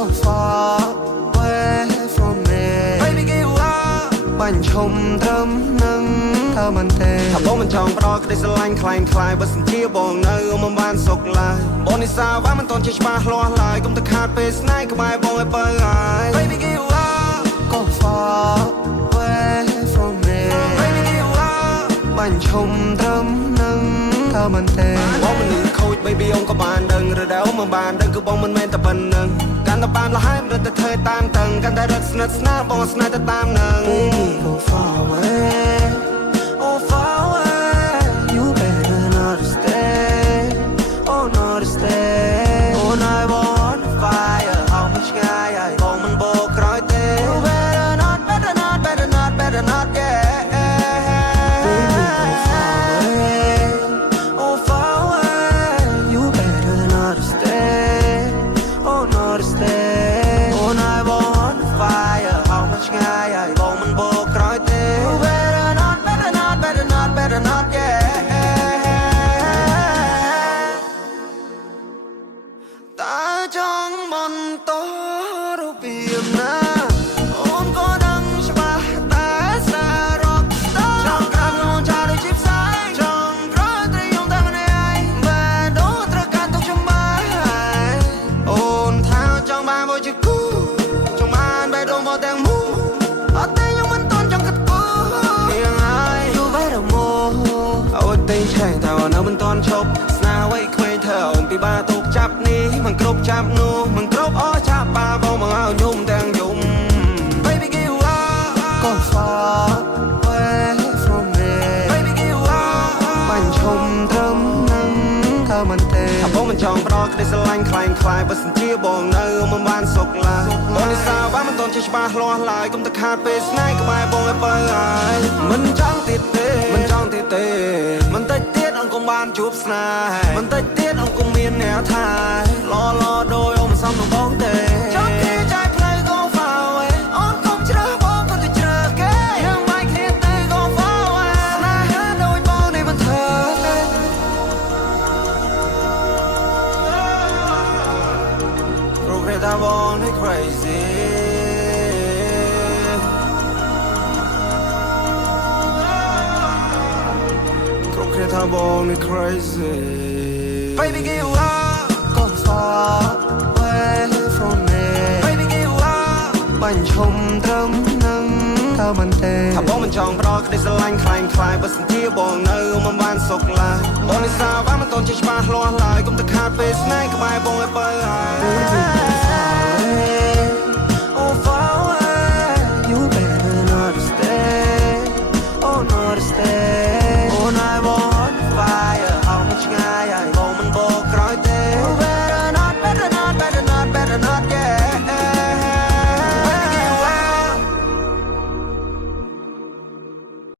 go far away from me baby give up បាញ់ឈុំត្រឹមនឹងថាមិនទេថាបងមិនចង់ផ្ដោក្តីស្រឡាញ់ខ្លាំងខ្លាយបើសិនជាបងនៅមិនបានសុខឡើយបងនិសាវ៉ាមិនតន់ជាច្បាស់លាស់ឡើយកុំទៅខាតពេលស្នេហ៍ក្បែរបងឲ្យបើហើយ baby give up go far away from me baby give up បាញ់ឈុំត្រឹមនឹងថាមិនទេបងមិនលឺខូច baby អូនក៏បានដឹងឬដែលអូនមិនបានដឹងគឺបងមិនមែនតែប៉ុណ្្នឹងកាន់តែបានលះហើយមិនទៅធ្វើតាមតឹងកាន់តែរត់ស្និទ្ធស្នាលបងស្នេហ៍ទៅតាមនឹង baby go far away oh far away you better not stay oh not stay oh I want fire how much guy I បងមិនបោកក្រោយទេ you better not better not better not better not yeah baby go far away oh far away you better not stay oh not stay oh I want fire how much guy I បងមិនបោកក្រោយទេ you better not better not better not better not yeah តើចង់បន្តរបៀបណាអូនក៏ដឹងច្បាស់តែសារកចង់ក្រាបខ្លួនចាដូចជាផ្សាយចង់ប្រត់ត្រីយំតែម្នាក់ឯងបែរដូរត្រូវការទុកចំបាយអូនថាចង់បានមកជាគូចង់បានបែរដូរមកទាំងមូអត់ទេខ្ញុំមិនតន់ចង់កាត់គូយ៉ាងហើយយូរបែរមកអូនតែឆែកតែនៅមិនតន់ឈប់ស្នាអ្វីក្មេងធ្វើអូនពិបាកទុកចាប់នេះមិនគ្រប់ចាប់នោះមិនគ្រប់អស់ចាប់បាបងមកឲ្យយំទាំងយំ baby give up go far away from me baby give up បាញ់ឈុំត្រឹមនឹងថាមិនទេថាបងមិនចង់ផ្ដោក្តីស្រឡាញ់ខ្លាំងខ្លាយបើសិនជាបងនៅមិនបានសុខឡើយបងនិសាវ៉ាមិនតន់ជាច្បាស់លាស់ឡើយកុំទៅខាតពេលស្នេហ៍ក្បែរបងឲ្យបើហើយមិនចង់ទៀតទេមិនចង់ទៀតទេមិនតិចទៀតអង្គុំបានជួបស្នេហ៍មិនតិចទៀតអង្គុំមានអ្នកថាឡឡដោយអូនមិនសមនឹងបងទេចង់គេចែកផ្លូវ go far away អូនកុំជ្រើសបងក៏ទៅជ្រើសគេយើងមិនគ្នាទេ go far away ស្នេហាដូចបងនេះមិនធ្វើទេព្រោះគេថាបងនេះ crazyថាបងនេះ crazy baby give up go far away from me baby give up បាញ់ឈុំត្រឹមនឹងថាមិនទេថាបងមិនចង់ផ្ដោក្តីស្រឡាញ់ខ្លាំងខ្លាយបើសិនជាបងនៅមិនបានសុខឡើយបងនិសាវ៉ាមិនតន់ជាច្បាស់លាស់ឡើយកុំទៅខាតពេលស្នេហ៍ក្បែរបងឲ្យបើហើយ